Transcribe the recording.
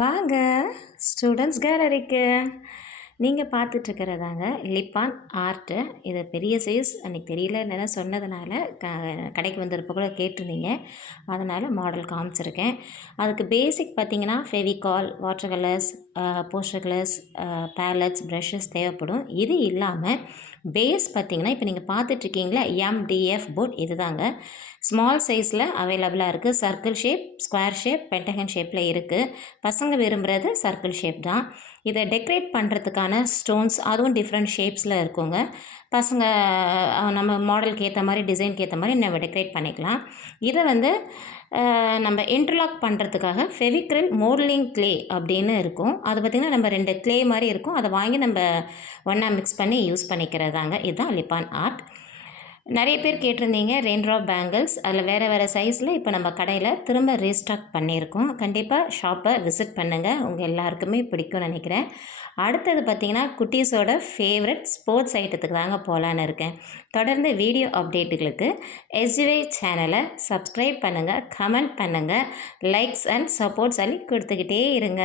வாங்க ஸ்டூடெண்ட்ஸ் கேலரிக்கு. நீங்கள் பார்த்துட்ருக்கிறதாங்க லிப்பான் ஆர்ட்டு. இது பெரிய சைஸ் அன்றைக்கி தெரியல என்னென்ன சொன்னதுனால கடைக்கு வந்திருப்ப கூட கேட்டிருந்தீங்க, அதனால் மாடல் காமிச்சிருக்கேன். அதுக்கு பேசிக் பார்த்திங்கன்னா Fevicol, water colours, poster colours, pallets, brushes தேவைப்படும். இது இல்லாமல் பேஸ் பார்த்திங்கன்னா இப்போ நீங்கள் பார்த்துட்ருக்கீங்களா எம்டிஎஃப் போர்ட், இது தாங்க ஸ்மால் சைஸில் அவைலபிளாக இருக்குது. Circle shape, square shape, Pentagon ஷேப்பில் இருக்குது. பசங்க விரும்புகிறது சர்க்கிள் ஷேப் தான். இதை டெக்கரேட் பண்ணுறதுக்கான ஸ்டோன்ஸ் அதுவும் டிஃப்ரெண்ட் ஷேப்ஸில் இருக்குங்க. பசங்க நம்ம மாடலுக்கு ஏற்ற மாதிரி, டிசைனுக்கு ஏற்ற மாதிரி நம்ம டெக்கரேட் பண்ணிக்கலாம். இதை வந்து நம்ம இன்டர்லாக் பண்ணுறதுக்காக ஃபெவிக்ரில் மோல்டிங் க்ளே அப்படின்னு இருக்கும். அது பார்த்திங்கன்னா நம்ம 2 க்ளே மாதிரி இருக்கும், அதை வாங்கி நம்ம ஒன்றா மிக்ஸ் பண்ணி யூஸ் பண்ணிக்கிறதாங்க. இதுதான் லிப்பான் ஆர்ட். நிறைய பேர் கேட்டிருந்தீங்க ரெயின்ட்ராப் பேங்கிள்ஸ், அதில் வேறு வேறு சைஸில் இப்போ நம்ம கடையில் திரும்ப ரீஸ்டாக் பண்ணியிருக்கோம். கண்டிப்பாக ஷாப்பை விசிட் பண்ணுங்கள், உங்கள் எல்லாருக்குமே பிடிக்கும்னு நினைக்கிறேன். அடுத்தது பார்த்திங்கன்னா குட்டீஸோட ஃபேவரட் ஸ்போர்ட்ஸ் ஐட்டத்துக்கு தாங்க போகலான்னு இருக்கேன். தொடர்ந்து வீடியோ அப்டேட்டுகளுக்கு SGY சேனலை சப்ஸ்கிரைப் பண்ணுங்கள், கமெண்ட் பண்ணுங்கள், லைக்ஸ் அண்ட் சப்போர்ட்ஸ் அள்ளி கொடுத்துக்கிட்டே இருங்க.